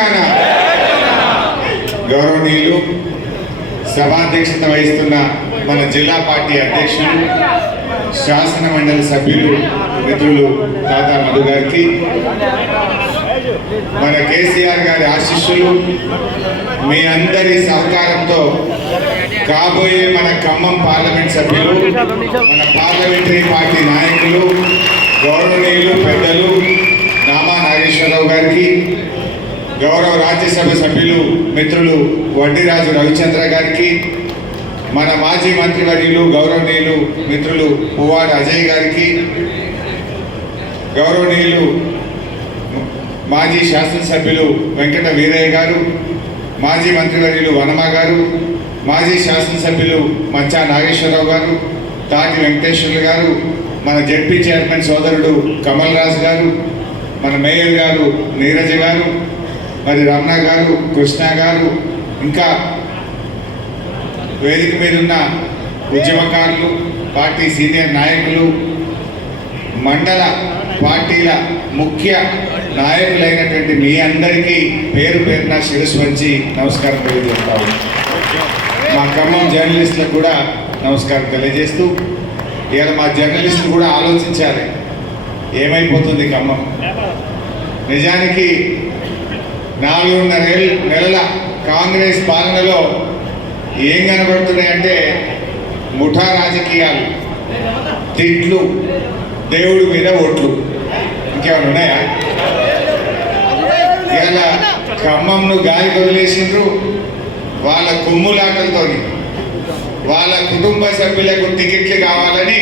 తెలంగాణ. గౌరవనీయులు సభాధ్యక్షత వహిస్తున్న మన జిల్లా పార్టీ అధ్యక్షులు, శాసన మండలి సభ్యులు, మిత్రులు తాతా మధు గారికి, మన కేసీఆర్ గారి ఆశీస్సులు, మీ అందరి సహకారంతో కాబోయే మన ఖమ్మం పార్లమెంట్ సభ్యులు, మన పార్లమెంటరీ పార్టీ నాయకులు, గౌరవనీయులు పెద్దలు నామా నాగేశ్వరరావు గారికి, గౌరవ రాజ్యసభ సభ్యులు మిత్రులు వడ్డీరాజు రవిచంద్ర గారికి, మన మాజీ మంత్రివర్యులు గౌరవనీయులు మిత్రులు పువ్వాడ అజయ్ గారికి, గౌరవనీయులు మాజీ శాసనసభ్యులు వెంకట వీరయ్య గారు, మాజీ మంత్రివర్యులు వనమ గారు, మాజీ శాసనసభ్యులు మచ్చా నాగేశ్వరరావు గారు, తాటి వెంకటేశ్వర్లు గారు, మన జెడ్పీ చైర్మన్ సోదరుడు కమల్ రాజు గారు, మన మేయర్ గారు నీరజ గారు, మరి రమణ గారు, కృష్ణ గారు, ఇంకా వేదిక మీద ఉన్న ఉద్యమకారులు, పార్టీ సీనియర్ నాయకులు, మండల పార్టీల ముఖ్య నాయకులైనటువంటి మీ అందరికీ పేరు పేరున శిరస్సు వంచి నమస్కారం తెలియజేస్తాము. మా ఖమ్మం జర్నలిస్టులకు కూడా నమస్కారం తెలియజేస్తూ, ఇవాళ మా జర్నలిస్టులు కూడా ఆలోచించాలి, ఏమైపోతుంది ఖమ్మం. నిజానికి 4.5 నెలల కాంగ్రెస్ పాలనలో ఏం కనబడుతున్నాయంటే ముఠా రాజకీయాలు, తిట్లు, దేవుడి మీద ఓట్లు, ఇంకేమైనా ఉన్నాయా? ఇలా ఖమ్మంను గాలికి వదిలేసిండ్రు. వాళ్ళ కుమ్ములాటలతో వాళ్ళ కుటుంబ సభ్యులకు టికెట్లు కావాలని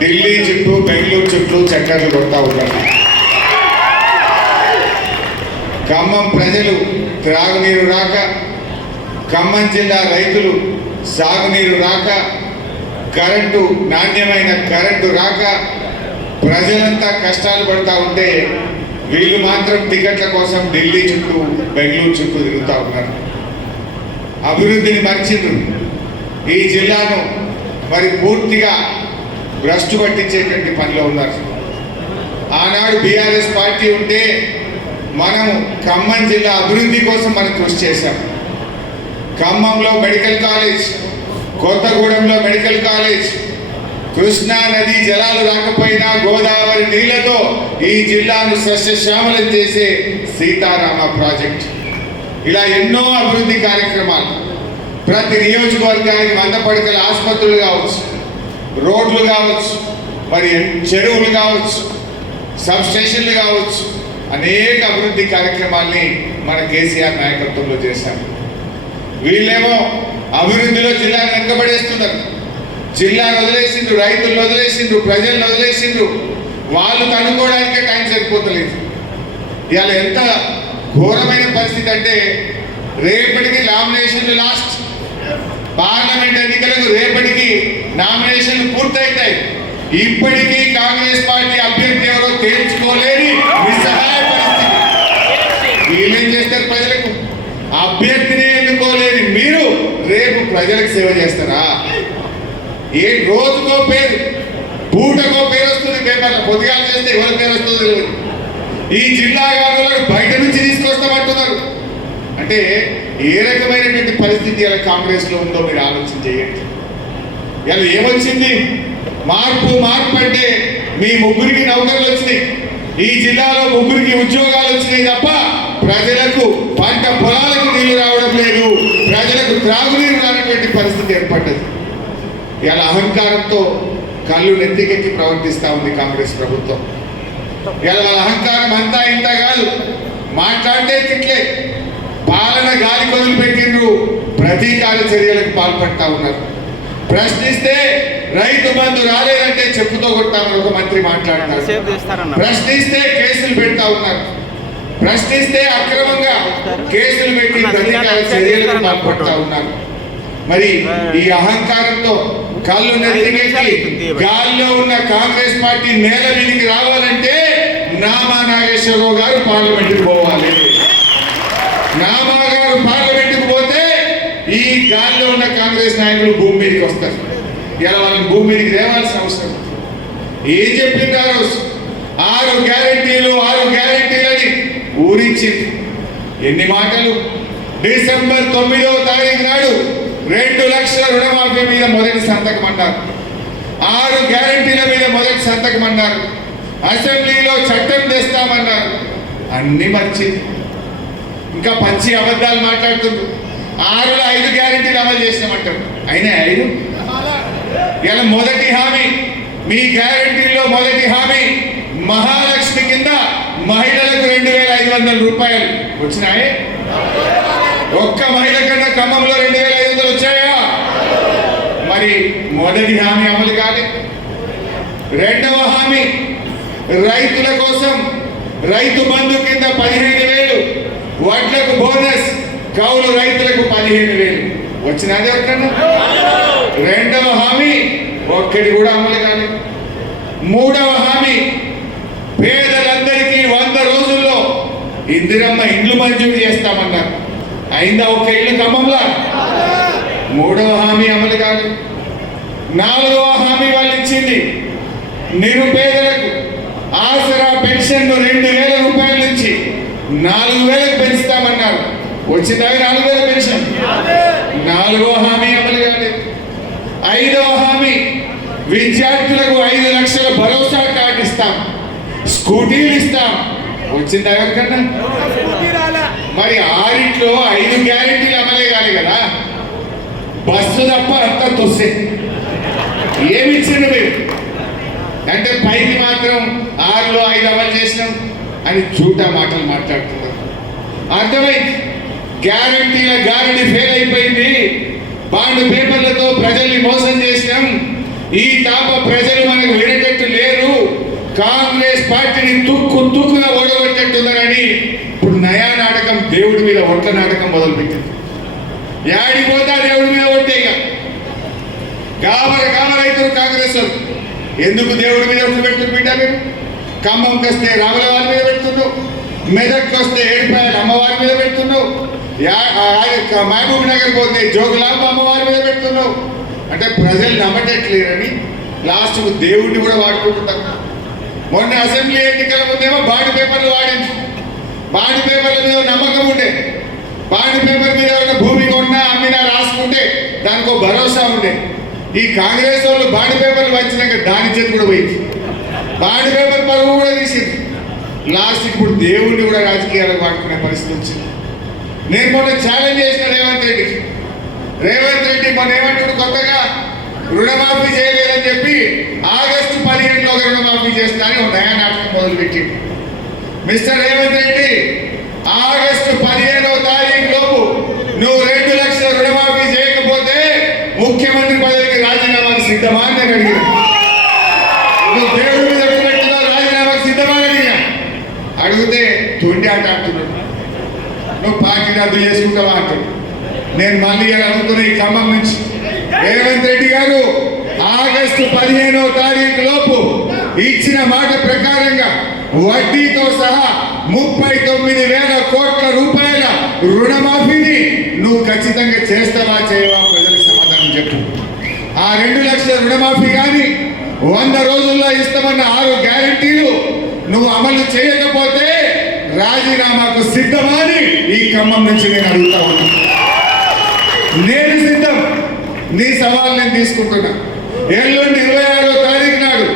ఢిల్లీ చుట్టూ బెంగళూరు చుట్టూ చక్కర్లు కొడతా ఉన్నారు. ఖమ్మం ప్రజలు త్రాగునీరు రాక, ఖమ్మం జిల్లా రైతులు సాగునీరు రాక, కరెంటు నాణ్యమైన కరెంటు రాక ప్రజలంతా కష్టాలు పడుతూ ఉంటే వీళ్ళు మాత్రం టికెట్ల కోసం ఢిల్లీ చుట్టూ బెంగళూరు చుట్టూ తిరుగుతూ ఉన్నారు. అభివృద్ధిని మర్చిండ్రు. ఈ జిల్లాను మరి పూర్తిగా భ్రష్టు పట్టించేటువంటి పనిలో ఉన్నారు. ఆనాడు బీఆర్ఎస్ పార్టీ ఉంటే మనము ఖమ్మం జిల్లా అభివృద్ధి కోసం మనం కృషి చేశాం. ఖమ్మంలో మెడికల్ కాలేజ్, కొత్తగూడెంలో మెడికల్ కాలేజ్, కృష్ణా నది జలాలు రాకపోయినా గోదావరి నీళ్లతో ఈ జిల్లాను సస్యశ్యామలం చేసే సీతారామ ప్రాజెక్ట్, ఇలా ఎన్నో అభివృద్ధి కార్యక్రమాలు. ప్రతి నియోజకవర్గానికి 100 పడకల ఆసుపత్రులు కావచ్చు, రోడ్లు కావచ్చు, మరి చెరువులు కావచ్చు, సబ్ స్టేషన్లు కావచ్చు, అనేక అభివృద్ధి కార్యక్రమాల్ని మన కేసీఆర్ నాయకత్వంలో చేశారు. వీళ్ళేమో అభివృద్ధిలో జిల్లాను వెనుకబడేస్తున్నారు. జిల్లాను వదిలేసిండ్రు, రైతులను వదిలేసిండ్రు, ప్రజలను వదిలేసిండ్రు. వాళ్ళు కనుక్కోవడానికే టైం సరిపోతలేదు. ఇవాళ ఎంత ఘోరమైన పరిస్థితి అంటే రేపటికి నామినేషన్లు లాస్ట్, పార్లమెంట్ ఎన్నికలకు రేపటికి నామినేషన్లు పూర్తయితాయి. ఇప్పటికీ కాంగ్రెస్ పార్టీ అభ్యర్థి ఎవరో తేల్చుకోలేని నిస్సహాయ పరిస్థితి. వీళ్ళేం చేస్తారు? ప్రజలకు అభ్యర్థిని ఎన్నుకోలేని మీరు రేపు ప్రజలకు సేవ చేస్తారా? ఏ రోజుకో పేరు, పూటకో పేరు వస్తుంది పేపర్లో. పొద్దుగాలు చేస్తే ఎవరి పేరు వస్తుందో తెలియదు. ఈ జిల్లా గారులను బయట నుంచి తీసుకొస్తామంటున్నారు. అంటే ఏ రకమైనటువంటి పరిస్థితి ఇలా కాంగ్రెస్లో ఉందో మీరు ఆలోచన చేయండి. ఇలా ఏమొచ్చింది? మార్పు మార్పు అంటే మీ ముగ్గురికి నౌకర్లు వచ్చినాయి, ఈ జిల్లాలో ముగ్గురికి ఉద్యోగాలు వచ్చినాయి తప్ప ప్రజలకు పంట పొలాలకు నీళ్లు రావడం లేదు, ప్రజలకు త్రాగునీరు రానటువంటి పరిస్థితి ఏర్పడ్డది. ఇలా అహంకారంతో కళ్ళు నెత్తికెక్కి ప్రవర్తిస్తూ ఉంది కాంగ్రెస్ ప్రభుత్వం. ఇలా వాళ్ళ అహంకారం అంతా ఇంత కాదు, మాట్లాడితే తిట్లే, పాలన గాలి కొదులు పెట్టిండ్రు, ప్రతీకార చర్యలకు పాల్పడతా ఉన్నారు. ప్రశ్నిస్తే రైతు బంధు రాలేదంటే చెప్పుతో కొట్టామని ఒక మంత్రి మాట్లాడుతున్నారు. ప్రశ్నిస్తే కేసులు పెడతా ఉన్నారు. ప్రశ్నిస్తే అక్రమంగా కేసులు పెట్టి ప్రతీకార చర్యలకు పాల్పడతా ఉన్నారు. మరి ఈ అహంకారంతో కళ్ళు నెత్తికెక్కి గాల్లో ఉన్న కాంగ్రెస్ పార్టీ నేల మీదికి రావాలంటే నామా నాగేశ్వరరావు గారు పార్లమెంట్కి పోవాలి. నామా గారు పార్లమెంట్కి పోతే ఈ గాల్లో ఉన్న కాంగ్రెస్ నాయకులు భూమి మీదకి వస్తారు. ఇలా వాళ్ళని భూమి మీదకి తేవాల్సిన అవసరం. ఏం చెప్పింది ఆ రోజు? 6 గ్యారెంటీలని ఊరించింది. ఎన్ని మాటలు. డిసెంబర్ 9వ తారీఖు నాడు 2 లక్షల రుణమాఫీ మీద మొదటి సంతకం అన్నారు. 6 గ్యారంటీల మీద మొదటి సంతకం అన్నారు. అసెంబ్లీలో చట్టం తెస్తామన్నారు. అన్ని మర్చింది. ఇంకా పచ్చి అబద్ధాలు మాట్లాడుతుంది. 6లో 5 గ్యారంటీలు అమలు చేసినామంటారు. అయినా 5 ఇలా మొదటి హామీ, మీ గ్యారంటీలో మొదటి హామీ మహాలక్ష్మి కింద మహిళలకు 2,500 రూపాయలు వచ్చినాయి. ఒక్క మహిళ కన్నా ఖమ్మంలో 2,500 వచ్చాయా? మరి మొదటి హామీ అమలు కాలే. రెండవ హామీ రైతుల కోసం రైతు బంధు కింద 15,000, వడ్లకు బోనస్, కౌలు రైతులకు 15,000 వచ్చినది ఎవరికన్నా? రెండవ హామీ ఒక్కటి కూడా అమలు కాలేదు. మూడవ హామీ పేదలందరికీ 100 రోజుల్లో ఇందిరమ్మ ఇండ్లు మంజూరు చేస్తామన్నారు. అయిందా ఒక్క ఇల్లు ఖమ్మంలో? మూడవ హామీ అమలు కాలేదు. నాలుగవ హామీ వాళ్ళు ఇచ్చింది నిరుపేదలకు ఆసరా పెన్షన్ 2,000 రూపాయల నుంచి 4,000కు పెంచుతామన్నారు. వచ్చిందా 4,000 పెన్షన్? నాలుగవ హామీ అమలు కాలేదు. ఐదవ హామీ విద్యార్థులకు 5 లక్షల భరోసా కార్డు ఇస్తాం, స్కూటీలు ఇస్తాం. వచ్చిందా ఎవరికన్నా? మరి 6లో 5 గ్యారెంటీలు అమలే కాదు కదా. బస్సు తప్ప అంతా తొస్సే. ఏమి ఇచ్చిండు మీరు అంటే పైకి మాత్రం 6లో 5 అమలు చేసినాం అని చూటా మాటలు మాట్లాడుతున్నారు. అర్థమైంది. గ్యారంటీల గారడి ఫెయిల్ అయిపోయింది. బాండ్ పేపర్లతో ప్రజల్ని మోసం చేసినాం. ఈ తాప ప్రజలు మనకు వినేటట్టు లేరు. కాంగ్రెస్ పార్టీని తుక్కుగా ఓడగొట్టేట్టున్నారని ఇప్పుడు నయా నాటకం దేవుడి మీద ఒట్ల నాటకం మొదలుపెట్టింది. యాడిపోతా దేవుడి మీద ఒట్టేగా కామరైతులు కాంగ్రెస్ ఎందుకు దేవుడి మీద ఒట్లు పెడుతున్నారు బిడ్డ? మీరు ఖమ్మంకి వస్తే రాముల వారి మీద పెడుతున్నావు, మెదక్కి వస్తే ఏడుపాయల అమ్మవారి మీద పెడుతున్నావు, మహబూబ్ నగర్ పోతే జోగులాంబ అమ్మవారి మీద పెడుతున్నావు. అంటే ప్రజలు నమ్మటట్లేరని లాస్ట్కు దేవుడిని కూడా వాడుకుంటున్నారు. మొన్న అసెంబ్లీ ఎన్నికల ముందేమో బాండ్ పేపర్లు వాడింది. బాండ్ పేపర్ల మీద నమ్మకం ఉండే. బాండ్ పేపర్ మీద ఎవరైనా భూమి కొన్నా అమ్మినా రాసుకుంటే దానికి ఒక భరోసా ఉండే. ఈ కాంగ్రెస్ వాళ్ళు బాండ్ పేపర్లు వచ్చినాక దాని చేతి కూడా పోయింది. బాండ్ పేపర్ పరువు కూడా తీసింది. లాస్ట్ ఇప్పుడు దేవుడిని కూడా రాజకీయాలకు వాడుకునే పరిస్థితి వచ్చింది. నేను మొన్న ఛాలెంజ్ చేసిన రేవంత్ రెడ్డి మొన్న ఏమంటాడు, కొత్తగా రుణమాఫీ చేయలేదని చెప్పి ఆగస్టు 15లో రుణమాఫీ చేస్తా అని ఒక నయా నాటకం మొదలుపెట్టి. మిస్టర్ రేవంత్ రెడ్డి, ఆగస్టు 15వ తారీఖు లోపు నువ్వు 2 లక్షల రుణమాఫీ చేయకపోతే ముఖ్యమంత్రి పదవికి రాజీనామాకు సిద్ధమా అని నేను అడిగిన. నువ్వు దేవుడి మీద పెట్టినా రాజీనామాకు సిద్ధమా అని అడిగినా. అడిగితే తొండి ఆట ఆడుతున్నాడు. నువ్వు పార్టీ రద్దు చేసుకుంటావా అంటాడు. నేను మళ్ళీ అడుగుతున్నా ఈ ఖమ్మం నుంచి, రేవంత్ రెడ్డి గారు ఆగస్టు 15వ తారీఖు లోపు ఇచ్చిన మాట ప్రకారంగా వడ్డీతో సహా 39,000 కోట్ల రూపాయల రుణమాఫీని నువ్వు ఖచ్చితంగా చేస్తావా చేయవా? ప్రజలకు సమాధానం చెప్పు. ఆ 2 లక్షల రుణమాఫీ కానీ 100 రోజుల్లో ఇస్తామన్న 6 గ్యారంటీలు నువ్వు అమలు చేయకపోతే రాజీనామాకు సిద్ధమా అని ఈ ఖమ్మం నుంచి నేను అడుగుతా ఉన్నా. నేను సిద్ధం. నీ సవాల్ నేను తీసుకుంటున్నా. ఎల్లుండి 26వ తారీఖు నాడు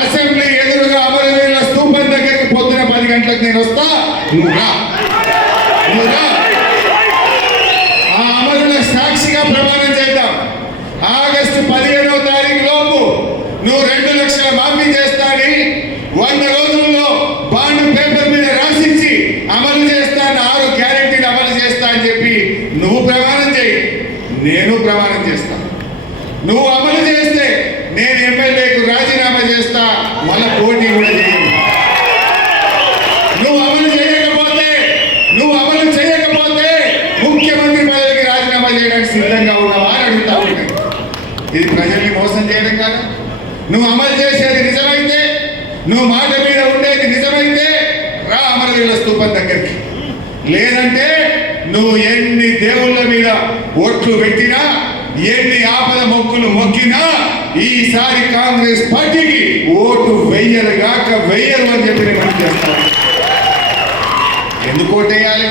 అసెంబ్లీ ఎదురుగా అమరవీరుల స్తూపం దగ్గరికి పొద్దున 10 గంటలకు నేను వస్తా. నువ్వు రా. ఆ అమరుల సాక్షిగా ప్రమాణం చేద్దాం. ఆగస్టు 15వ తారీఖు లోపు నువ్వు 2 లక్షల మాఫీ చేస్తా అని 100 రోజుల్లో బాండ్ పేపర్ మీద రాసిచ్చి అమలు చేస్తా, 6 గ్యారెంటీలు అమలు చేస్తా అని చెప్పి నువ్వు ప్రమాణం చేయి, నేను ప్రమాణం చేస్తా. నువ్వు అమలు చేస్తే నేను ఎమ్మెల్యేకు రాజీనామా చేస్తా, మళ్ళీ పోటీ కూడా చేయను. నువ్వు అమలు చేయకపోతే ముఖ్యమంత్రి పదవికి రాజీనామా చేయడానికి సిద్ధంగా ఉన్నావా అని అడుగుతా ఉంటాయి. ఇది ప్రజల్ని మోసం చేయడం కాదు. నువ్వు అమలు చేసేది నిజమైతే, నువ్వు మాట మీద ఉండేది నిజమైతే రా అమరవీరుల స్తూపం దగ్గరికి. లేదంటే నువ్వు ఎన్ని దేవుళ్ళ మీద ఓట్లు పెట్టినా, ఎన్ని ఆపద మొక్కులు మొక్కినా ఈసారి కాంగ్రెస్ పార్టీకి ఓటు వెయ్యరు అని చెప్పి నేను చేస్తాను. ఎందుకు ఓటేయాలి?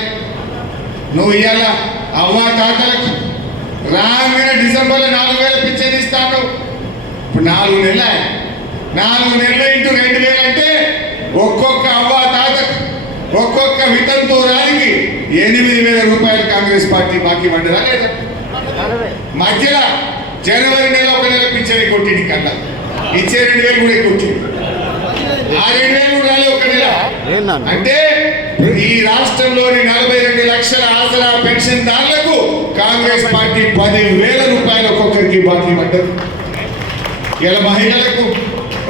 నువ్వు ఇవాళ అవ్వా తాతలకు రాగానే డిసెంబర్లో 4,000 పింఛన్ ఇస్తాను. ఇప్పుడు 4 నెలలు 4 నెలలు ఇంటూ 2,000 అంటే ఒక్కొక్క అవ్వా తాతకు ఒక్కొక్క వితంతురానికి 8,000 రూపాయలు కాంగ్రెస్ పార్టీ బాకీ పడ్డదా లేదా? మధ్యలో జనవరి నెల 1 నెల పింఛన్ కొట్టింది కల్లా ఇచ్చే 2,000 కూడా కొట్టింది. ఆ 2,000 కూడా రాలే 1 నెల. అంటే ఈ రాష్ట్రంలోని 42 లక్షల ఆసరా పెన్షన్ దారులకు కాంగ్రెస్ పార్టీ 10,000 రూపాయలు ఒక్కొక్కరికి బాకీ పడ్డది. ఇలా మహిళలకు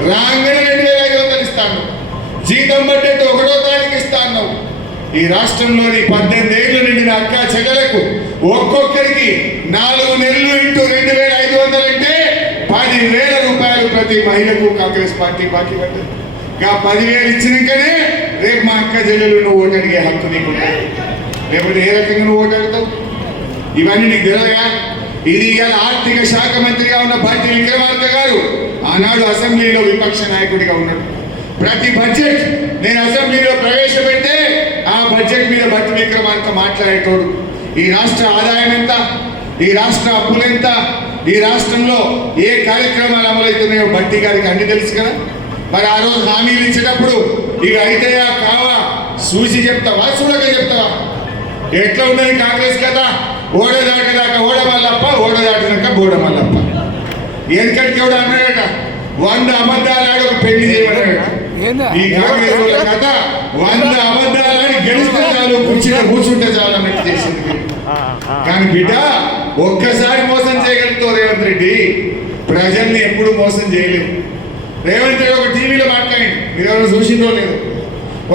రాగానే 2,500 ఇస్తాను, జీతం బడ్జెట్ 1వ తారీఖు ఇస్తాను. ఈ రాష్ట్రంలోని 18 ఏళ్ళు నిండిన అక్క చెల్లెలకు ఒక్కొక్కరికి 4 నెలలు ఇంటూ 2,500 అంటే 10,000 రూపాయలు ప్రతి మహిళకు కాంగ్రెస్ పార్టీ బాకీ పడ్డది. 10,000 ఇచ్చినాకనే రేపు మా అక్క చెల్లెలు నువ్వు ఓటు అడిగే హక్కు నీకుంటుంది. లేకపోతే ఏ రకంగా నువ్వు ఓటు అడుగుతావు? ఇవన్నీ నీకు తెలియగా? ఇది ఇవాళ ఆర్థిక శాఖ మంత్రిగా ఉన్న భట్టి విక్రమార్క గారు ఆనాడు అసెంబ్లీలో విపక్ష నాయకుడిగా ఉన్నాడు. ప్రతి బడ్జెట్ నేను అసెంబ్లీలో ప్రవేశపెట్టే ఆ బడ్జెట్ మీద భట్టి విక్రమార్క మాట్లాడేటోడు. ఈ రాష్ట్ర ఆదాయం ఎంత, ఈ రాష్ట్ర అప్పులు ఎంత, ఈ రాష్ట్రంలో ఏ కార్యక్రమాలు అమలవుతున్నాయో భట్టి గారికి అన్ని తెలుసు కదా. మరి ఆ రోజు హామీలు ఇచ్చేటప్పుడు ఇక అయితేయా కావా చూసి చెప్తావా చూడక చెప్తావా? ఎట్లా ఉన్నది కాంగ్రెస్ కదా? ఓడ దాటేదాకా ఓడ మల్లప్ప, ఓడ దాటినాక బోడ మల్లప్ప. ఎందుకంటే ఎవడు అన్నాడట 100 అబద్ధాలు ఆడి ఒక పెళ్లి చేయమన్నాడు. ఈ కాంగ్రెస్ వాళ్ళ కథ 100 అబద్ధాలని గెలిస్తే చాలు, కూర్చుంటే చాలు అన్నట్టు చేసింది. కానీ బిడ్డ ఒక్కసారి మోసం చేయగలుగుతావు రేవంత్ రెడ్డి, ప్రజల్ని ఎప్పుడు మోసం చేయలేవు. రేవంత్ రెడ్డి ఒక టీవీలో మాట్లాడి, మీరు ఎవరు చూసిందో లేదు,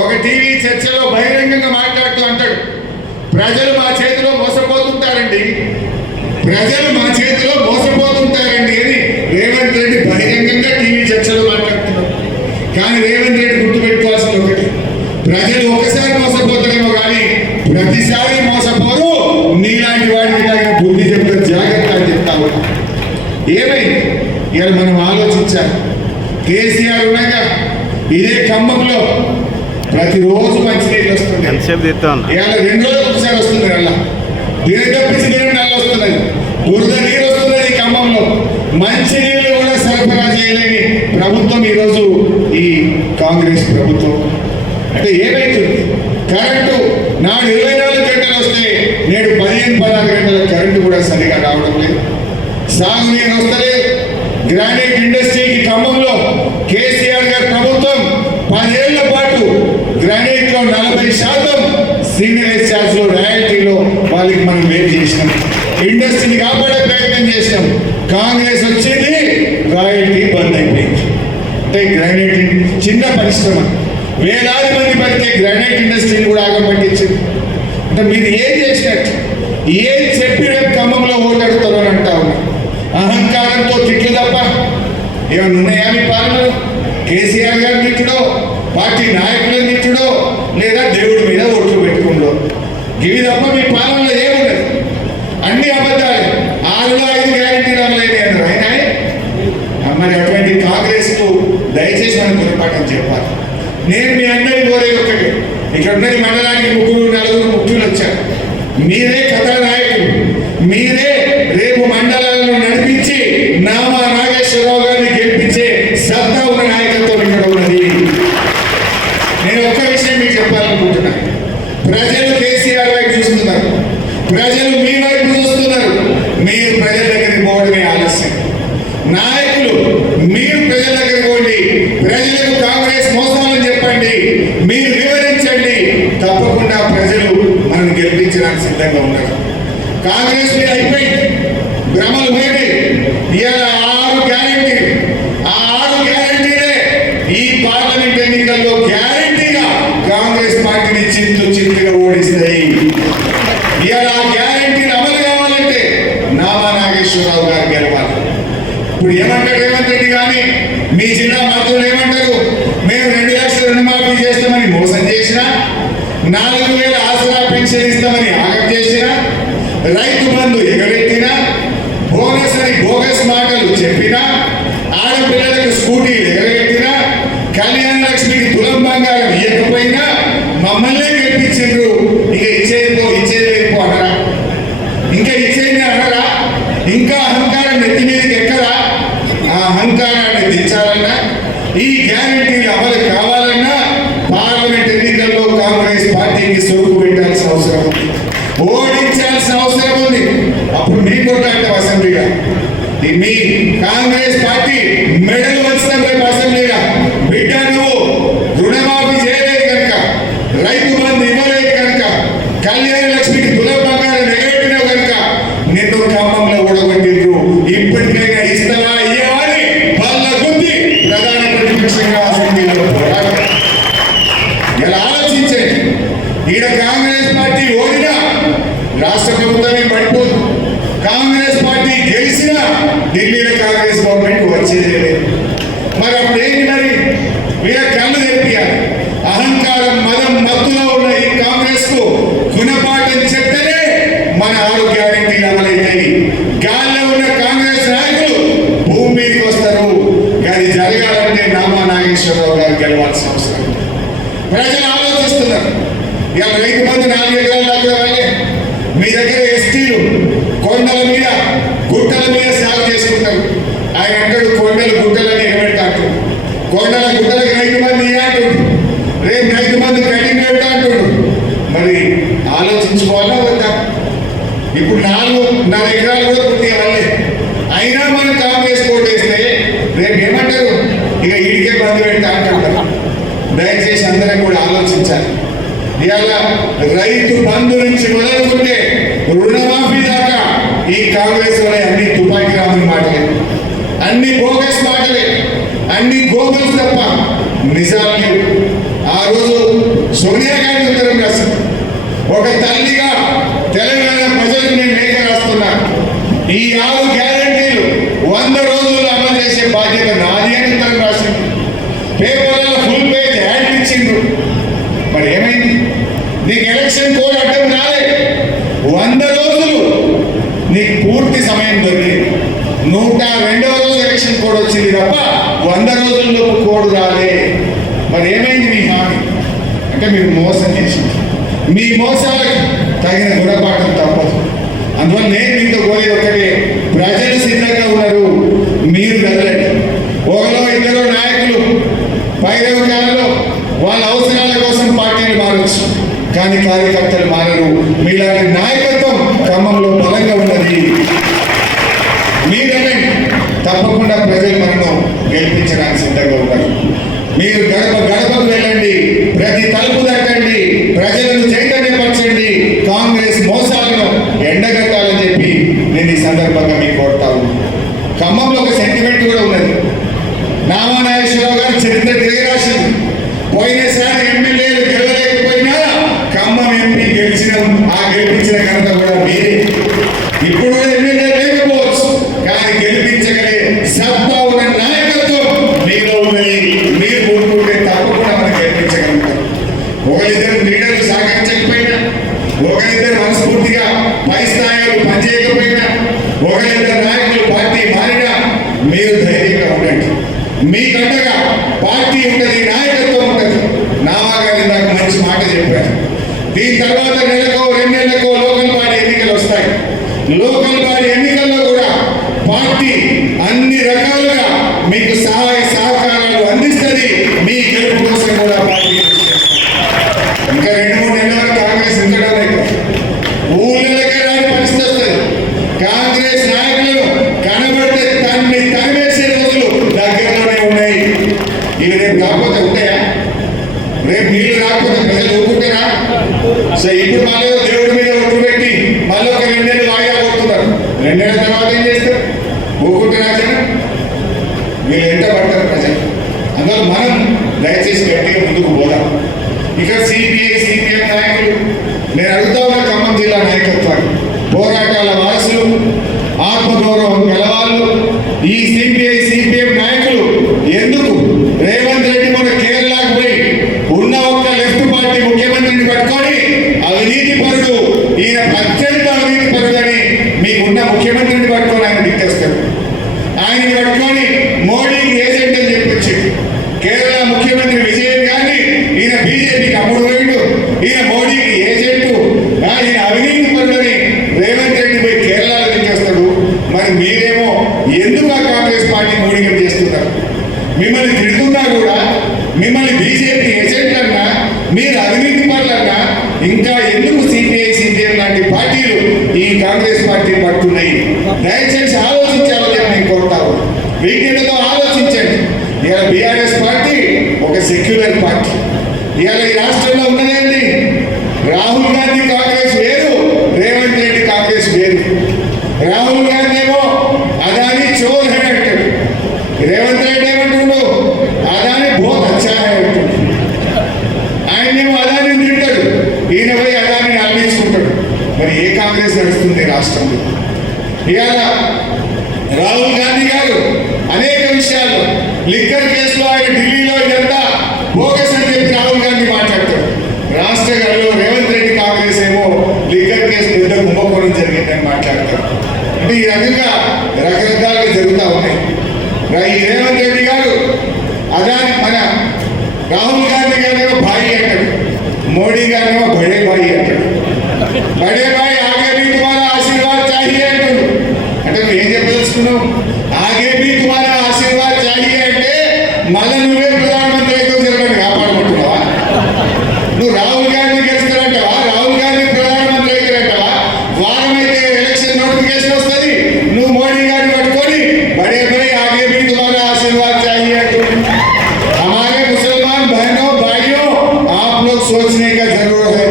ఒక టీవీ చర్చలో బహిరంగంగా మాట్లాడుతూ అంటాడు, ప్రజలు మా చేతిలో మోసపోతుంటారండి, ప్రజలు మా చేతిలో మోసపోతుంటారండి అని రేవంత్ రెడ్డి బహిరంగంగా టీవీ చర్చలో మాట్లాడుతున్నాడు. కానీ రేవంత్ రెడ్డి గుర్తుపెట్టుకోవాల్సింది ఒకటి, ప్రజలు ఒకసారి మోసపోతారేమో కానీ ప్రతిసారి మోసపోరు. నీలాంటి వాడికి తగిన బుద్ధి చెప్తే జాగ్రత్త అని చెప్తా ఉన్నా. ఏమైంది ఇవాళ మనం ఆలోచించాలి. కేసీఆర్ ఉండగా ఇదే ఖమ్మంలో ప్రతిరోజు మంచినీళ్ళు వస్తుంది. ఇవాళ 2 రోజులకు ఒకసారి వస్తుంది. అలా దినగప్పించి నీళ్ళు నల్ల వస్తున్నాయి, బురద నీరు వస్తున్నది ఖమ్మంలో. మంచి నీళ్ళు కూడా సరఫరా చేయలేని ప్రభుత్వం ఈరోజు ఈ కాంగ్రెస్ ప్రభుత్వం. అంటే ఏమైతుంది? కరెంటు నాడు 24 గంటలు వస్తే నేడు 15-16 గంటల కరెంటు కూడా సరిగా రావడం లేదు. సాగునీరు వస్తలేదు. గ్రానైట్ ఇండస్ట్రీకి ఖమ్మంలో కేసీఆర్ గారి ప్రభుత్వం 10 ఏళ్ల పాటు గ్రానైట్ లో 40% సీనియర్ ఛార్జ్ లో రాయల్టీలో వాళ్ళకి మనం వేరు చేసినాం. ఇండస్ట్రీని కాపాడే ప్రయత్నం చేసినాం. కాంగ్రెస్ వచ్చింది, రాయల్టీ బంద్ అయిపోయింది. అంటే గ్రానైట్ చిన్న పరిశ్రమ, వేలాది మంది బతికే గ్రానైట్ ఇండస్ట్రీని కూడా ఆగం పట్టించింది. అంటే మీరు ఏం చేసినట్టు, ఏం చెప్పి రేపు ఖమ్మంలో ఓటు అడుగుతారో అని అంటా ఉన్నా. అహంకారంతో తిట్లు తప్ప ఏమన్నా ఉన్నాయా మీ పాలనలో? కేసీఆర్ గారు తిట్టుడో, పార్టీ నాయకులను తిట్టుడో, లేదా దేవుడి మీద ఓట్లు పెట్టుకుండో, ఇవి తప్ప మీ పాలనలో ఏమున్నది? అన్ని అబద్ధాలు. 6లో 5 గ్యారెంటీలు అమలైనవి అన్నారు ఆయన. మరి అటువంటి కాంగ్రెస్ కు దయచేసి మనం పొరపాటు చెప్పాలి. నేను మీ అందరినీ కోరేది ఒకటి, ఇక్కడ ఉన్నది మండలానికి 3-4 ముఖ్యులు వచ్చారు. మీరే కథానాయకులు, మీరే రేపు మండలాలను నడిపించి నామా నాగేశ్వరరావు గారిని గెలిపించే సత్తా ఉన్న నాయకత్వం ఇక్కడ ఉన్నది. నేను ఒక్క విషయం మీకు చెప్పాలనుకుంటున్నాను. ప్రజలు కేసీఆర్ వైపు చూస్తున్నారు, ప్రజలు మీ వైపు చూస్తున్నారు. మీరు ప్రజల దగ్గరికి పోవడమే ఆలస్యం. నాయకులు మీరు ప్రజల దగ్గర పోండి, ప్రజలకు కాంగ్రెస్ మోసాలని చెప్పండి, మీరు వివరించండి. తప్పకుండా ప్రజలు మనం గెలిపించడానికి సిద్ధంగా ఉన్నారు. కాంగ్రెస్ మీద అయిపోయింది, భ్రమలు పోయింది. ఇవాళ 6 గ్యారెంటీలు, ఆ 6 గ్యారెంటీలే ఈ పార్లమెంట్ ఎన్నికల్లో గ్యారెంటీగా కాంగ్రెస్ పార్టీని చిత్తుగా ఓడిస్తాయి. ఇవాళ ఆ గ్యారెంటీలు అమలు కావాలంటే నామా నాగేశ్వరరావు గారు గెలవాలి. ఇప్పుడు ఏమంటారు రేవంత్ రెడ్డి కానీ మీ జిల్లా మంత్రులు ఏమంటారు? మేము 2 లక్షల రుణమాఫీ చేస్తామని మోసం చేసినా, 4,000 ఆసరా పెన్షన్ ఇస్తామని ఆగం చేసినా, రైతు బంధు ఎగబెట్టినా, బోనస్ అని బోగస్ మాటలు చెప్పినా, ఆడపిల్లలకు స్కూటీలు ఎగబెట్టినా, కళ్యాణ లక్ష్మికి తులం బంగారం ఇవ్వకపోయినా మమ్మల్ని గెలిపించిండ్రు. ఇక ఇచ్చేది గ్యారెంటీలు అమలు కావాలన్నా పార్లమెంట్ ఎన్నికల్లో కాంగ్రెస్ పార్టీకి సోకు పెట్టాల్సిన అవసరం ఉంది, ఓడించాల్సిన అవసరం ఉంది. అప్పుడు మీ కొట్లాడతాం అసెంబ్లీగా. మీ కాంగ్రెస్ పార్టీ మెడలు వచ్చిన రేపు అసెంబ్లీగా బిడ్డ నువ్వు రుణమాఫీ చేయలేదు కనుక, రైతు బంధు ఇవ్వలేదు కనుక, కళ్యాణ లక్ష్మికి తులం బంగారం ఎగబెట్టినావు కనుక నిన్ను ఖమ్మంలో ఓడగొట్టిండ్రు. ఇప్పటికైనా ఇస్తావా ఇయ్యమని వాళ్ళ గుంది ప్రధాన ప్రతిపక్షంగా అసెంబ్లీలో పోరాడారు. ఇలా ఆలోచించండి. ఈడ కాంగ్రెస్ పార్టీ ఓడినా రాష్ట్ర ప్రభుత్వమే పడిపోదు, కాంగ్రెస్ పార్టీ గెలిచినా ఢిల్లీలో కాంగ్రెస్ గవర్నమెంట్ వచ్చేదే లేదు. మరి అప్పుడు ఏంటి? మరి వీళ్ళ కళ్ళు తెప్పియాలి. అహంకారం మదం మత్తులో ఉన్న ఈ కాంగ్రెస్ కు గుణపాఠం చెప్తేనే మన 6 గ్యారెంటీలు అమలైతాయి. గాల్లో ఉన్న కాంగ్రెస్ నాయకులు భూమి మీదకి వస్తారు. కానీ జరగాలంటే నామా నాగేశ్వరరావు గారు గెలవాల్సిన అవసరం. ప్రజలు ఆలోచిస్తున్నారు. ఇక రైతు బంధు 4 ఎకరాల దాకా వాళ్ళే. మీ దగ్గర ఎస్టీలు కొండల మీద గుట్టల మీద సాగు చేసుకుంటారు. ఆయన అంటాడు కొండలు గుట్టలని ఎగబెడతా అంటాడు. కొండల గుట్టలకి రైతు బంధు ఇయ్య అంటాడు. రేపు రైతు బంధు కటింగ్ పెడతా అంటాడు. మరి ఆలోచించుకోవాలా వద్దా? ఇప్పుడు 4.5 ఎకరాలు కూడా పూర్తిగా వాళ్ళే. అయినా మనం కాంగ్రెస్ కోటేస్తే రేపు ఏమంటారు? ఇక ఈడికే బంధు పెడతా అంటారు. దయచేసి అందరం కూడా ఆలోచించాలి. ఇవాళ రైతు బంధు నుంచి మొదలుకుంటే రుణమాఫీ దాకా ఈ కాంగ్రెస్ వల్ల అన్ని తుపాకి రాముని మాటలే, అన్ని బోగస్ మాటలే, అన్ని గోబల్స్ తప్ప నిజాలు లేవు. ఆ రోజు సోనియా గాంధీ ఉత్తరం రాసింది. ఒక తల్లిగా తెలంగాణ ప్రజలకు నేను లేఖ రాస్తున్నా. ఈ 6 గ్యారెంటీలు 100 రోజుల్లో అమలు చేసే బాధ్యత నాది అని ఉత్తరం రాసింది. పేపర్లలో ఫుల్ పేజ్ యాడ్ ఇచ్చిండ్రు. మరి ఏమైంది? నీకు ఎలక్షన్ కోడ్ అడ్డం రాలే. 100 రోజులు నీకు పూర్తి సమయం దొరికింది. 102వ రోజు ఎలక్షన్ కోడ్ వచ్చింది తప్ప 100 రోజుల్లో కోడ్ రాలే. మరి ఏమైంది మీ హామీ? అంటే మీరు మోసం చేసింది. మీ మోసాలకు తగిన గుణపాఠం తప్పదు. అందువల్ల నేను మీతో కోరేది ఒకటే, ప్రజలు సిద్ధంగా ఉన్నారు, మీరు కదలండి. ఒకలో 2 నాయకులు పైరవకాలలో వాళ్ళ అవసరాల కోసం పార్టీలు మారచ్చు, కానీ కార్యకర్తలు మారరు. మీలాంటి నాయకత్వం ఖమ్మంలో బలంగా ఉన్నది. మీరండి తప్పకుండా ప్రజలు మనను గెలిపించడానికి సిద్ధంగా ఉన్నారు. మీరు గడప గడపకు వెళ్ళండి, ప్రతి తలుపు తట్టండి, ప్రజలను చైతన్యపరచండి, కాంగ్రెస్ మోసాలను ఎండగట్టాలని చెప్పి నేను ఈ సందర్భంగా మీకు కోరుతాను. ఖమ్మంలో ఒక సెంటిమెంట్ కూడా ఉన్నది. నామా నాగేశ్వరరావు గారు చరిత్ర తిరిగి రాసింది. పోయినసారి ఎమ్మెల్యేలు గెలవలేకపోయినా ఖమ్మం ఎంపీ గెలిపించిన ఘనత కూడా మీరే. ఇప్పుడు ఎమ్మెల్యే లేకపోవచ్చు, కానీ గెలిపించగలే సత్తా ఉన్న నాయకత్వం మీలో ఉన్నది. మీరు కోరుకుంటే తప్పకుండా మనం గెలిపించగలుగుతాం. ఒకరిద్దరు లీడర్లు సహకరించకపోయినా, ఒకరిద్దరు మనస్ఫూర్తిగా పై స్థాయిలో పనిచేయకపోయినా, ఒకరిద్దరు నాయకులు పార్టీ మారినా మీరు ధైర్యంగా ఉండండి. మీకంటగా పార్టీ ఉంటుంది, నాయకత్వం ఉంటుంది. నామాగారి నాకు మంచి మాట చెప్పారు. దీని తర్వాత నెలకో 2 నెలలకో లోకల్ బాడీ ఎన్నికలు వస్తాయి. లోకల్ బాడీ ఎన్నికల్లో కూడా పార్టీ అన్ని రకాలుగా మీకు సహాయ సహకారాలు అందిస్తుంది. మీ గెలుపు కోసం కూడా పార్టీ ఇంకా 2-3 నెలల వరకు కాంగ్రెస్ ఉండడం ఊళ్ళకే రాని పరిస్థితి వస్తుంది. కాంగ్రెస్ నాయకులు కనబడితే తరిమేసే రోజులు దగ్గరలోనే ఉన్నాయి. ఇవి రేపు కాకపోతే ఉంటాయా? రేపు నీళ్లు రాకపోతే ప్రజలు ఊరుకుంటారా? సో ఇప్పుడు మళ్ళీ దేవుడి మీద ఒట్టు పెట్టి మళ్ళీ ఒక 2 నెలలు వాయిదా కొడుతున్నారు. 2 నెలల తర్వాత ఏం చేస్తారు? ఊరుకుంటారా? వీళ్ళు ఎంత పడతారు ప్రజలు. అందువల్ల మనం దయచేసి గట్టిగా ముందుకు పోదాం. ఇక్కడ సిపిఐ సిపిఎం నాయకులు నేను అడుగుతా ఉన్న ఖమ్మం జిల్లా నాయకత్వాన్ని, పోరాటాల వారసులు, ఆత్మగౌరవం గలవాళ్ళు, ఈ సిపిఐ సిపిఎం నాయకులు ఎందుకు రేవంత్ రెడ్డి మన కేరళకు పోయి ఉన్న ఒక్క లెఫ్ట్ పార్టీ ముఖ్యమంత్రిని పట్టుకొని అవినీతి పరుడు, ఈయన అత్యంత అవినీతి పరుడని మీకున్న ముఖ్యమంత్రిని పట్టుకొని ఆయన దిక్కేస్తారు. ఆయన్ని పట్టుకొని మోడీకి ఏజెంట్ అని చెప్పొచ్చు. కేరళ ముఖ్యమంత్రి విజయన్ గారిని ఈయన బీజేపీకి అమ్ముడు పోయిండు, ఈయన మోడీకి ఏజెంటు, ఈయన అవినీతి పరుడని రేవంత్ రెడ్డి పోయి కేరళలో దిక్కేస్తాడు. మరి మీరేమో ఎందుకు ఆ కాంగ్రెస్ పార్టీ మూడిగం చేస్తున్నారు? మిమ్మల్ని తిడుతున్నా కూడా, మిమ్మల్ని బీజేపీ ఏజెంట్లన్నా, మీరు అవినీతి పనులన్నా ఇంకా ఎందుకు సిపిఐ సిపిఎం లాంటి పార్టీలు ఈ కాంగ్రెస్ పార్టీ పట్టున్నాయి? దయచేసి ఆలోచించాలని నేను కోరుతాను. వీటితో ఆలోచించండి. ఇవాళ బీఆర్ఎస్ పార్టీ ఒక సెక్యులర్ పార్టీ. ఇవాళ ఈ రాష్ట్రంలో ఉన్నదేంటి? రాహుల్ గాంధీ కాంగ్రెస్ వేరు, రేవంత్ రెడ్డి కాంగ్రెస్ వేరు. రాహుల్ గాంధీ ఏమో అదాని చోర్ హై అంటాడు, రేవంత్ రెడ్డి ఏమంటున్నాడు అదాని బహుత్ అచ్చా హై అంటాడు. ఆయనేమో అదాని తింటాడు, ఈయన పోయి అదాని అల్లించుకుంటాడు. మరి ఏ కాంగ్రెస్ నడుస్తుంది రాష్ట్రంలో? ఇవాళ రాహుల్ గాంధీ గారు అనేక విషయాలు, లిక్కర్ కేసులో ఆయన ఢిల్లీలో ఇదంతా బోగస్ అని చెప్పి రాహుల్ గాంధీ మాట్లాడతాడు. రాష్ట్ర గారిలో రేవంత్ రెడ్డి కాంగ్రెస్ ఏమో లిక్కర్ కేసు పెద్ద కుంభకోణం జరిగిందని మాట్లాడతారు. అంటే ఈ రకంగా రకరకాలుగా జరుగుతూ ఉన్నాయి. ఈ రేవంత్ రెడ్డి గారు అదాని మన రాహుల్ గాంధీ గారేమో భాయి అంటాడు, మోడీ గారేమో బడే భాయి అంటాడు. బడే భాయి ఆగే భీ తుమారా ఆశీర్వాద్ చాహియే అంటాడు. అంటే నువ్వు ఏం చెప్పదలుచుకున్నావు? ఆగే భీ తుమారా ఆశీర్వాద్ చాహియే అంటే మళ్ళీ నువ్వే ప్రధానమంత్రి అయితే జరగని కాపాడుకుంటున్నావా? నువ్వు రాహుల్ గాంధీ గెలుస్తారంటావా? రాహుల్ గాంధీ ప్రధానమంత్రి అవుతారంటావా? వారం అయితే ఎలక్షన్ నోటిఫికేషన్ వస్తుంది, నువ్వు మోడీ గారిని పట్టుకొని బడే భాई आगे भी तुम्हारा आशीर्वाद चाहिए। हमारे मुसलमान बहनों भाइयों, आप लोग सोचने का जरूरत है।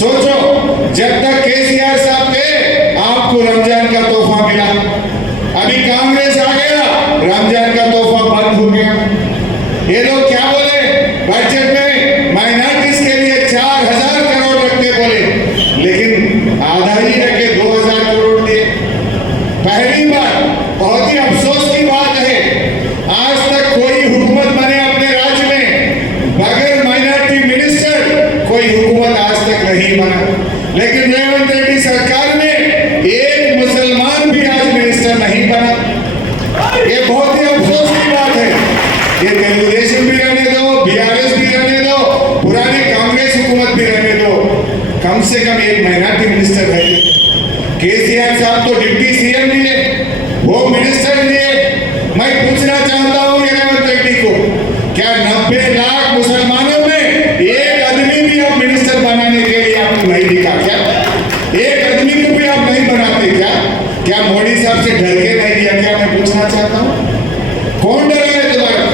सोचो, जब तक केसीआर साहब थे आपको रमजान का तोहफा मिला, अभी कांग्रेस आ गया रमजान का तोहफा बंद हो गया। ये लोग क्या बोले बजट में? माइनॉरिटीज के लिए 4000 करोड़ रखते बोले, लेकिन आधा ही रखे 2000 करोड़ दिए। पहली बार, बहुत ही अफसोस की बात है, आज तक कोई हुकूमत बने अपने राज्य में बगैर माइनॉरिटी मिनिस्टर कोई हुकूमत आज तक नहीं बना। लेकिन रेवंत रेड्डी सरकार में एक मुसलमान भी आज मिनिस्टर नहीं बना। ये बहुत ही अफसोस की बात है। ये तेलुगुदेशम भी रहने दो, बीआरएस भी रहने दो, पुरानी कांग्रेस हुकूमत भी रहने दो, कम से कम एक माइनॉरिटी मिनिस्टर है। केसीआर साहब तो डिप्टी सीएम लिए, होम मिनिस्टर लिए। मैं पूछना चाहता हूँ रेवंत रेड्डी को, क्या 90 लाख मुसलमानों में एक आदमी भी आप मिनिस्टर बनाने के लिए आपको नहीं दिखा क्या? एक आदमी को भी आप नहीं बनाते क्या? क्या मोदी साहब से डर के नहीं दिया क्या? मैं पूछना चाहता हूँ, कौन डर है तुम्हारा?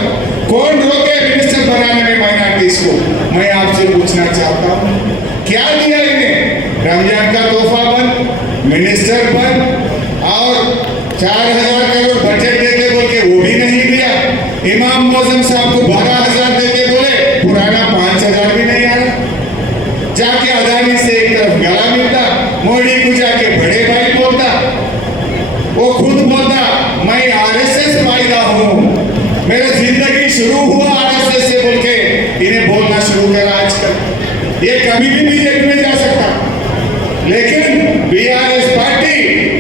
कौन रोके मिनिस्टर बनाने में माइनॉरिटीज को? मैं आपसे पूछना चाहता हूँ, क्या दिया इन्हें? रमजान का तोहफा बंद, मिनिस्टर बंद, और 4000 करोड़ बजट देते बोल के वो भी नहीं दिया। इमाम मौजम साहब को 12000 देते बोले, पुराना 5000 भी नहीं आया। जाके अदानी से एक तरफ गला मिलता, मोदी को जाके बड़े भाई बोलता, वो खुद बोलता मैं आरएसएस पैदा हूँ, मेरा जिंदगी शुरू हुआ आरएसएस से बोल के इन्हें बोलना शुरू करा आजकल। ये कभी भी बीजेपी में जा सकता, लेकिन बीआरएस पार्टी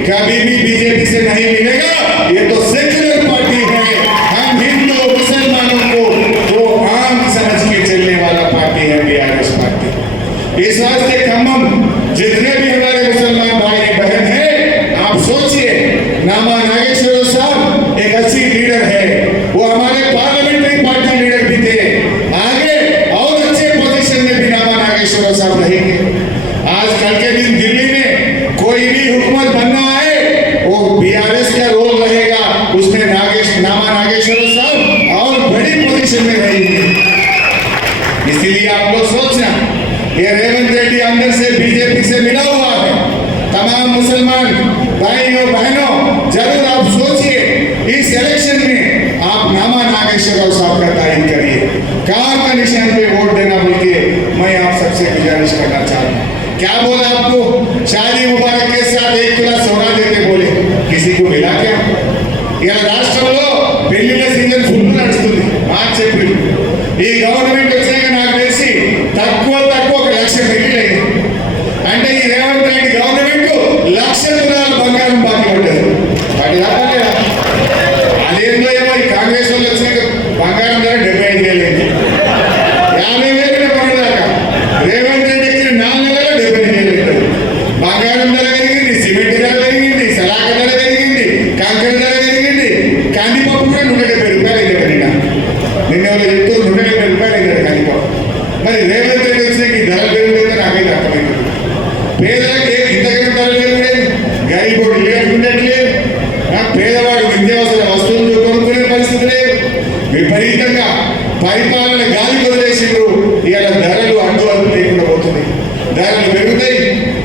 कभी भी बीजेपी से नहीं मिलेगा। ये तो सेक्युलर पार्टी है। हम हिंदू मुसलमानों को वो आम समझ के चलने वाला पार्टी है बीआरएस पार्टी। इस वास्ते खम्मम जितने भी हमारे मुसलमान भाई बहन हैं, आप सोचिए, नामा नागेश्वर साहब एक अच्छी लीडर है, वो हमारे पार्लियामेंट्री पार्टी लीडर भी थे, आगे और अच्छे पोजीशन में भी नामा नागेश्वर साहब रहेंगे। आज कल के दिन दिल्ली में कोई भी हुकूमत बनना है, वो बीआरएस का रोल रहेगा, उसमें नामा नागेश्वर साहब और बड़ी पोजीशन में रहेंगे। इसीलिए आप लोग सोचना, ये रेवंत रेड्डी अंदर से बीजेपी से मिला हुआ है। तमाम मुसलमान भाइयों बहनों, जरूर आप सोचिए, इस इलेक्शन में आप नामा नागेश्वर साहब का तायन करिए, कार का निशान पे वोट देना बोल के मैं आप सबसे गुजारिश करना चाहता हूँ। क्या बोला आपको? शादी मुबारक के साथ 1 तोला सोना देते बोले, किसी को मिला क्या? ఇలా రాష్ట్రంలో పెళ్లిళ్ళ సీజన్ ఫుల్ నడుస్తుంది, మార్చ్ ఏప్రిల్. ఈ గవర్నమెంట్ వచ్చాక నాకు తెలిసి తక్కువ 1 లక్ష పెళ్లిళ్ళైంది. అంటే ఈ రేవంత్ రెడ్డి గవర్నమెంట్ 1,00,000 తులాల బంగారం బాకీ పడ్డది. వాటి దాకా అదేందో ఏమో ఈ కాంగ్రెస్ వాళ్ళు వచ్చినాక బంగారం ధర 75,000 అయింది, 50,000 పడదాకా. రేవంత్ రెడ్డి ఇచ్చిన 4 నెలల్లో 75,000 అవుతుంది. బంగారం ధర పెరిగింది, సిమెంట్ ధర పెరిగింది, సలాక ధర పెరిగింది, కంకర ధర పెరిగింది, కందిపప్పు కూడా 170 రూపాయలు అయింది. పేదలకు ఇంతకన్నా ధరలు లేదు, గరీబోడు లేకుండట్లేదు, పేదవాడు నిత్యావసర వస్తువులు కొనుక్కునే పరిస్థితి లేదు. విపరీతంగా పరిపాలన గాలి వదిలేసిండ్రు. ఇవాళ ధరలు అడ్డు అడ్డు లేకుండా పోతున్నాయి. ధరలు పెరుగుతాయి,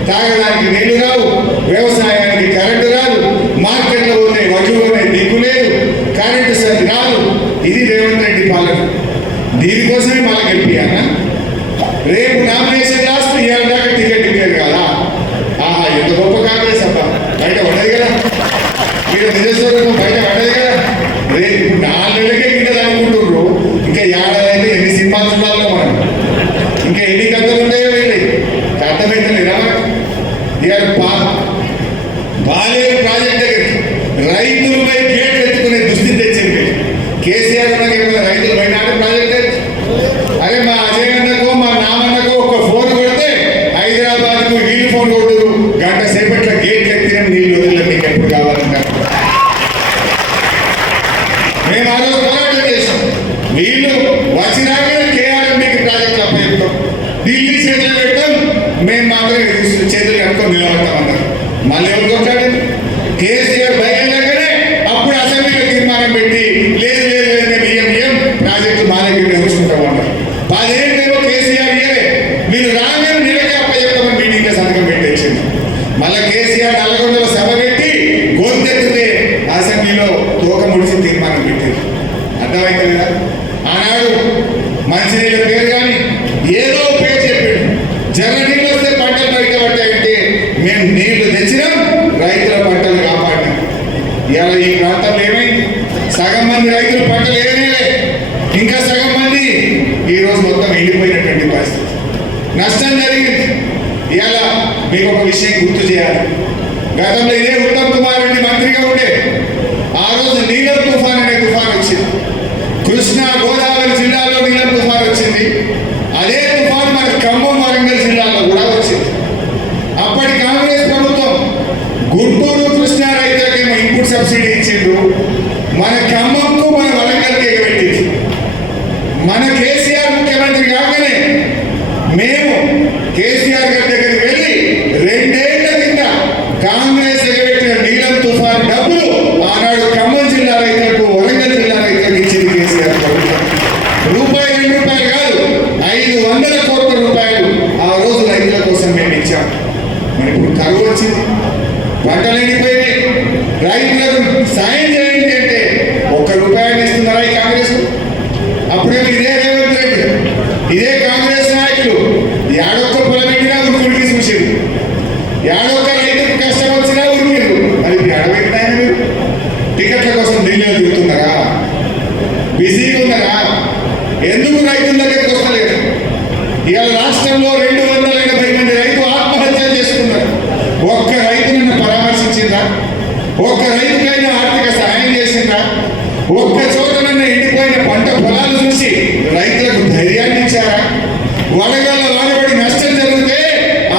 తాగడానికి నీళ్లు రావు, వ్యవసాయానికి కరెంటు రాదు, మార్కెట్లో పోతే వడ్లునే దిక్కు లేదు, కరెంటు సరి రాదు. ఇది రేవంత్ రెడ్డి పాలన. దీనికోసమే మళ్ళీ గెలిపియాలా? రేపు నామినేషన్ లాస్ట్ ఇవాళ దాకా టికెట్ ఇచ్చారు కదా. ఆహా, ఎంత గొప్ప కాంగ్రెస్ అబ్బా, బయట పడదు కదా, మీరు నిజస్వరూపం బయట పడదు కదా. రేపు 4 నెలలకే గిట్టదు అనుకుంటున్నారు. ఇంకా ఏడాది అయితే ఎన్ని సినిమాలు చూడాలో మనం, ఇంకా ఎన్ని కథలు ఉంటాయో వెళ్ళి అర్థమైతే రావాలి. పాలేరు ప్రాజెక్ట్ దగ్గరికి రైతులపై గేట్లు ఎత్తుకునే దుస్థితి తెచ్చింది. కేసీఆర్ ఉన్నకి ఏమైనా రైతులు బయట ప్రాజెక్ట్ అరే మా అజయ్ అన్నకో మా నామన్నకో ఒక ఫోన్ కొడితే హైదరాబాద్కు వీళ్ళు ఫోన్ కొడుతురు, గంట సేపట్ల గేట్లు ఎత్తిన నీళ్ళు వదిలే మీకు ఎప్పుడు కావాలంటారు. మేము ఆ రోజు పోరాటం చేస్తాం. వీళ్ళు వచ్చినాక కేఆర్ఎంబీకి ప్రాజెక్టులు అప్పచెప్తాం, ఢిల్లీ చేతులు పెట్టాం, మేము మాత్రం చేతులు కట్టుకొని నిలబడతామన్నారు. మళ్ళీ ఎవరు కొట్టాడు? కేసీఆర్ బయలుదేరగానే అప్పుడు అసెంబ్లీలో తీర్మానం పెట్టి లేదు లేదు లేదు మేము ఇయ్యం ప్రాజెక్టు మా దగ్గర చూసుకుంటాం అన్నారు. 10 ఏళ్ళేమో కేసీఆర్ ఇయ్యలే, మీరు రాగానే నిలకే అప్పచెప్తామని మీటింగ్లో సంతకం పెట్టేసింది. మళ్ళీ కేసీఆర్ నల్లగొండలో సభ పెట్టి గొంతెత్తితే అసెంబ్లీలో తోక ముడిచి తీర్మానం పెట్టారు. అర్థమైంది కదా? ఆనాడు మంచినీళ్ళ పేరు కానీ ఏదో పేరు చెప్పాడు. జర నీళ్ళు వస్తే పంటలు బయట పడ్డాయంటే మేము నీళ్లు తెచ్చినాం, రైతుల పంటలు కాపాడినాం. ఇలా ఈ ప్రాంతంలో ఏమైంది? సగం మంది రైతులు పంటలు ఏమేలే, ఇంకా సగం మంది ఈరోజు మొత్తం ఎండిపోయినటువంటి పరిస్థితి, నష్టం జరిగింది. ఇలా మీకు ఒక విషయం గుర్తు చేయాలి. గతంలో ఇదే ఉత్తమ్ కుమార్ రెడ్డి మంత్రిగా ఉండే ఆ రోజు నీలం తుఫాన్ అనే తుఫాన్ వచ్చింది. కృష్ణా గోదావరి జిల్లాలో నీలం తుఫాన్ వచ్చింది. అదే తుఫాన్ మన ఖమ్మం వరంగల్ జిల్లాలో కూడా వచ్చింది. అప్పటి కాంగ్రెస్ ప్రభుత్వం గుంటూరు కృష్ణా రైతులకేమో ఇన్పుట్ సబ్సిడీ ఇచ్చిండ్రు, మన ఖమ్మంకు మన వరంగల్కి ఎగబెట్టింది. మన కేసీఆర్ ముఖ్యమంత్రి కాగానే మేము కేసీఆర్ గారి దగ్గరికి వెళ్ళి 2 ఏళ్ల కింద కాంగ్రెస్ ఎగబెట్టిన నీలం తుఫాన్ డబ్బులు ఆనాడు ఖమ్మం జిల్లా రైతులకు వరంగల్ జిల్లా రైతులకు ఇచ్చింది కేసీఆర్ ప్రభుత్వం. రూపాయి 2 రూపాయలు కాదు, 500 కోట్ల రూపాయలు ఆ రోజు రైతుల కోసం మేము ఇచ్చాం. మరి ఇప్పుడు కరువు వచ్చింది, పంటలు ఎండిపోయినాయి, రైతులకు సాయం చేయండి అంటే 1 రూపాయలు ఇస్తున్నారా ఈ కాంగ్రెస్? అప్పుడేమో ఇదే రేవంత్ రెడ్డి, ఇదే కాంగ్రెస్ నాయకులు ఏడొక్క పొలం పెట్టినా ఉరికి చూసారు, ఏడొక్క రైతుకు కష్టం వచ్చినా ఉరికిరు. మరి ఏడబెట్టినాయని మీరు టికెట్ల కోసం ఢిల్లీలో తిరుగుతున్నారా? బిజీగా ఉన్నారా? ఎందుకు రైతుల దగ్గరికి వస్తలేదు? ఇవాళ రాష్ట్రంలో 280 మంది రైతులు ఆత్మహత్యలు చేసుకున్నారు. ఒక్క రైతులను పరామర్శించిందా? ఒక్క రైతుకైనా ఆర్థిక సహాయం చేసిందా? ఒక్క చోటనన్నా ఎండిపోయిన పంట పొలాలు చూసి రైతులకు ధైర్యాన్ని ఇచ్చారా? వడగళ్ళ వానబడి నష్టం జరిగితే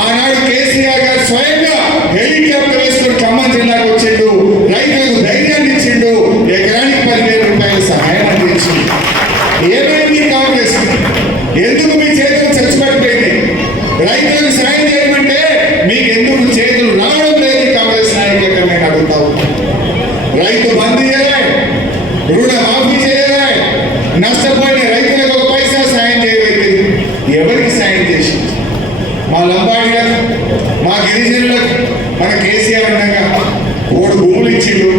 ఆనాడు కేసీఆర్ గారు స్వయంగా హెలికాప్టర్ వేసుకుని ఖమ్మం జిల్లాకు వచ్చిండు, రైతులకు ధైర్యాన్ని ఇచ్చిండు, ఎకరానికి 10,000 రూపాయల సహాయం అందించింది. ఏమైంది కాంగ్రెస్? ఎందుకు మీ చేతులు చచ్చిపడిపోయింది? రైతులకు సాయం చేయమంటే మీకు ఎందుకు చేతులు రావడం లేదు? కాంగ్రెస్ నాయకులకు నేను అడుగుతావు. రైతు బంధు చేయలే, రుణ మాఫీ చేయలే, నష్టపోయిన రైతులకు 1 పైసా సాయం చేయలేదు. ఎవరికి సాయం చేసింది? మా లంబాడీలకు, మా గిరిజనులకు మన కేసీఆర్ ఉండగా 3 భూములు ఇచ్చిండు,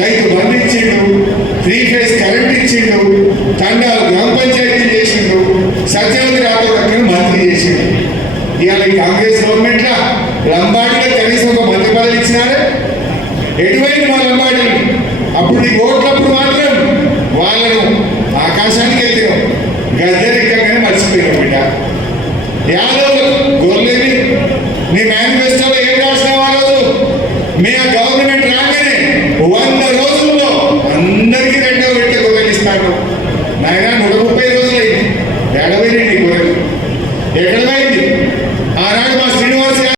రైతు బంధు ఇచ్చిండు, 3 ఫేజ్ కరెంట్ ఇచ్చిండు, తండాలు గ్రామ పంచాయతీ చేసిండు, సత్యవతి రాథోడ్ మంత్రి చేసిండు. ఇవాళ ఈ కాంగ్రెస్ గవర్నమెంట్ లంబాడీలో కనీసం ఒక మంత్రి పదవి ఇచ్చినారే? ఎటువైంది మా లంబాడీలు? అప్పుడు నీకు ఓట్లప్పుడు మాత్రం వాళ్ళను ఆకాశానికి ఎత్తినాం, గద్దెరిక్కగానే మర్చిపోయినాం. బిడ్డ యాదవ్ గొర్రెని నీ మేనిఫెస్టోలో ఏం రాసినావు? ఆ రోజు మీ గవర్నమెంట్ రాగానే 100 రోజుల్లో అందరికీ 2వ విడత గొర్రెలు ఇస్తాను. నాయన 130 రోజులు అయింది, 70 గొర్రెలు ఎక్కడ పోయింది? ఆనాడు మా శ్రీనివాస్